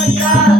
my God.